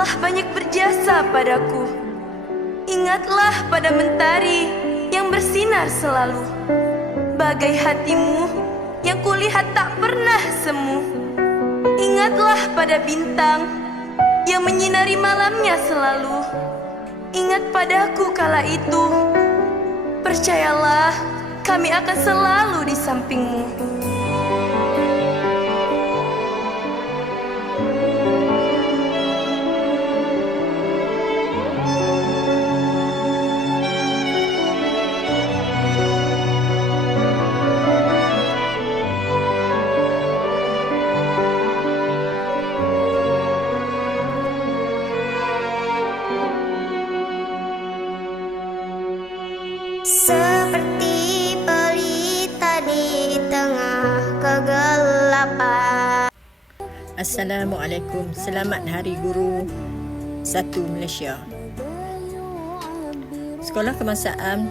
telah banyak berjasa padaku. Ingatlah pada mentari yang bersinar selalu, bagai hatimu yang kulihat tak pernah semu. Ingatlah pada bintang yang menyinari malamnya selalu. Ingat padaku kala itu. Percayalah, kami akan selalu di sampingmu. Seperti pelita di tengah kegelapan. Assalamualaikum. Selamat Hari Guru 1 Malaysia. Sekolah Kebangsaan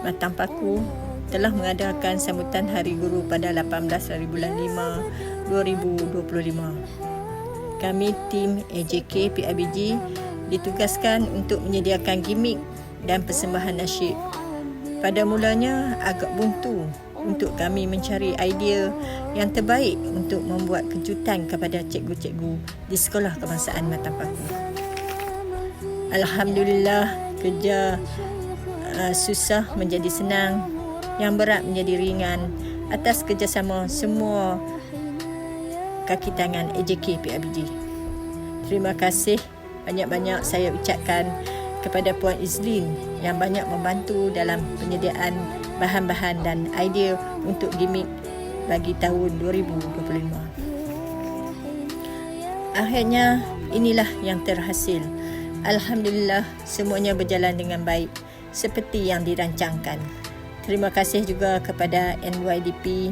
Batang Paku telah mengadakan sambutan Hari Guru pada 18 hari bulan 5 2025. Kami tim AJK PIBG ditugaskan untuk menyediakan gimmick dan persembahan nasyid. Pada mulanya agak buntu untuk kami mencari idea yang terbaik untuk membuat kejutan kepada cikgu-cikgu di Sekolah Kebangsaan Batang Paku. Alhamdulillah, kerja susah menjadi senang, yang berat menjadi ringan atas kerjasama semua kaki tangan AJK PIBG. Terima kasih banyak-banyak saya ucapkan kepada Puan Izlin yang banyak membantu dalam penyediaan bahan-bahan dan idea untuk gimmick bagi tahun 2025. Akhirnya inilah yang terhasil. Alhamdulillah, semuanya berjalan dengan baik seperti yang dirancangkan. Terima kasih juga kepada NYDP,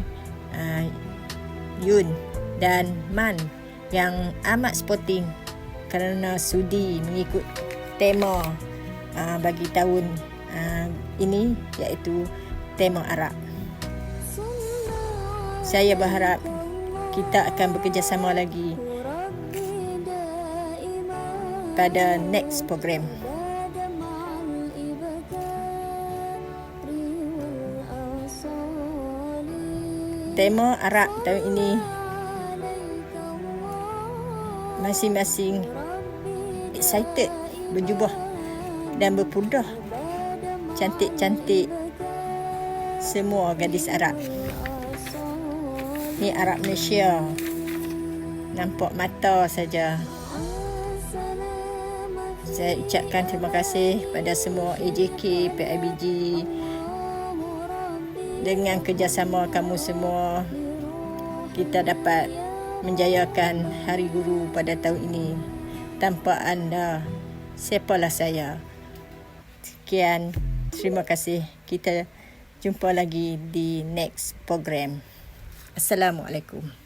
Yun dan Man yang amat sporting kerana sudi mengikut tema bagi tahun ini, iaitu tema Arak. Saya berharap kita akan bekerjasama lagi pada next program. Tema Arak tahun ini masing-masing excited, berjubah dan berpudah cantik-cantik semua gadis Arab. Ni Arab Malaysia, nampak mata saja. Saya ucapkan terima kasih pada semua AJK, PIBG. Dengan kerjasama kamu semua, kita dapat menjayakan Hari Guru pada tahun ini. Tanpa anda, siapalah saya. Sekian, terima kasih. Kita jumpa lagi di next program. Assalamualaikum.